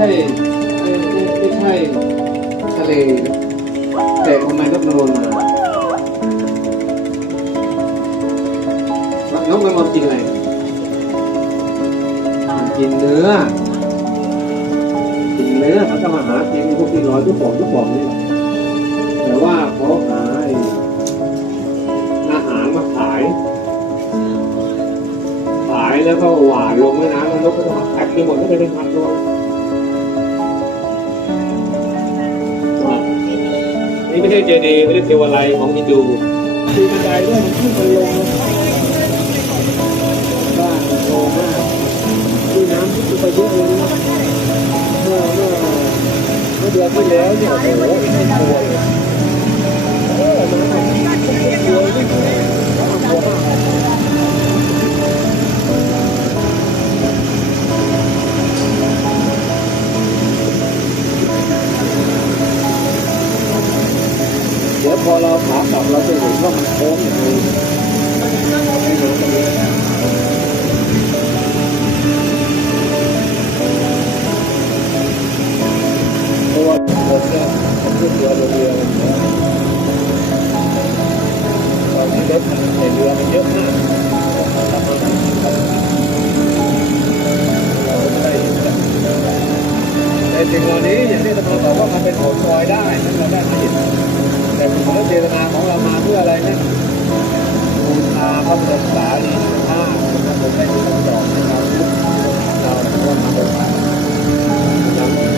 ใช่ไม่ใช่ทะเล แต่ทำไมนกนวลมา นกนวลกินอะไรมันกินเนื้อ กินเนื้อเขาจะมาหากินพวกที่ลอยทุกของทุกของนี่แต่ว่าเขาหาอาหารมาขาย ขายแล้วก็หวานลงแม่น้ำแล้วนกก็จะมาแตกไปหมดก็ไปในพันตัว นี่ไม่ใช่เจดีย์ไม่ใช่เทวาลัยของฮินดูคือบันไดด้วยมันขึ้นมันลงบ้านโตมากคือน้ำที่ไปเยอะเลยนะเมื่อเมื่อเมื่อเดือนที่แล้วเนี่ยโอ้โห ว่ามันโค้งอย่างนี้ไม่รู้ตรงนี้เพราะว่าคนเนี่ยผมขึ้นเรือเรือเรืออะไรอย่างเงี้ยตอนนี้รถมันในเรือมันเยอะมากแต่สิ่งเหล่านี้อย่างที่ตำรวจบอกว่ามันเป็นโหดซอยได้นั่นเราได้ไม่เห็น แต่ผมว่าเจตนาของเรามาเพื่ออะไรนะบูชาพระบรมสารีริกธาตุพระบรมได้ที่ต้องดอกให้เราเราว่ามาเป็นพระเราเราไม่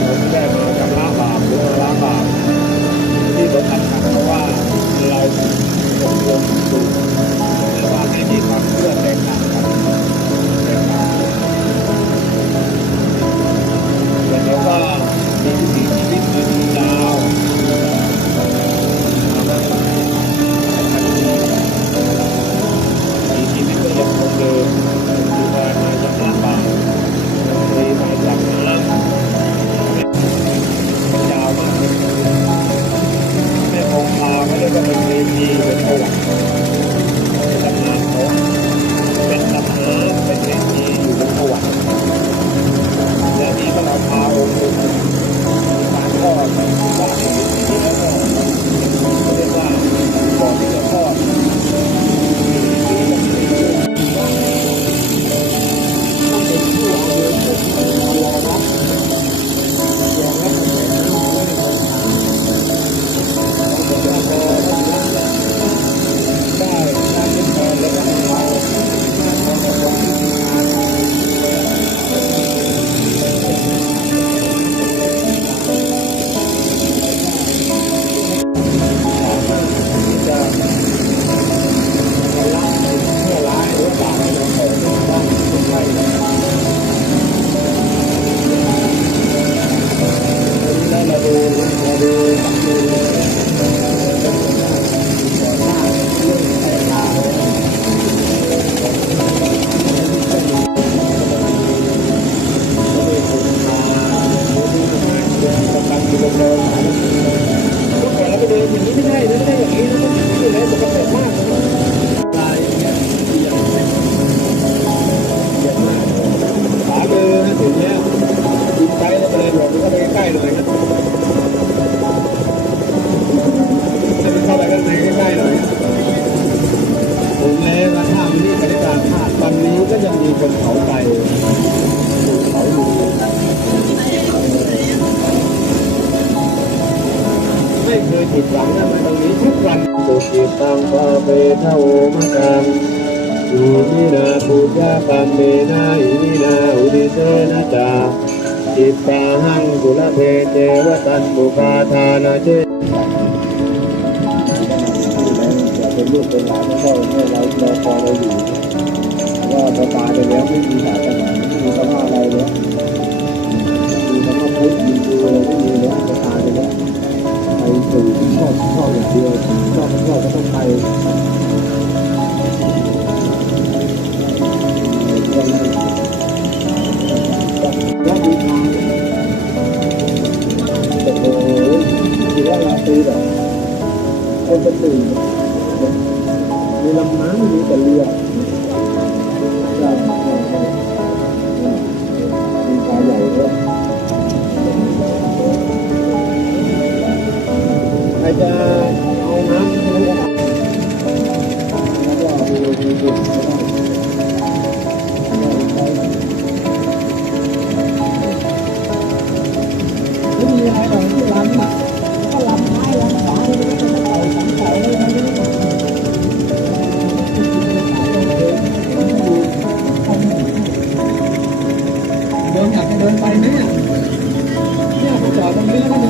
ไม่เคยผิดหวังนะมาตรงนี้ทุกวันสุขิตังปาเปเทโอมะกังยูมินาปุจาปัมเมนาอิมินาอุดิเสนะจาจิตตาหังกุลเทเจวตันบุปาทานาเจเป็นลูกเป็นหลานของพ่อแม่เราเราพอเราอยู่ว่าเราตายไปแล้วไม่มีศาสนา เดียวชอบชอบก็ต้องไปยักษ์บูชาแต่โอ้โหทีแรกเราตีแบบคนจะตื่นมีลำน้ำมีแต่เรือ เดินอยากจะเดินไปไหมเนี่ยเนี่ยผมจอดตรงนี้แล้วก็เดิน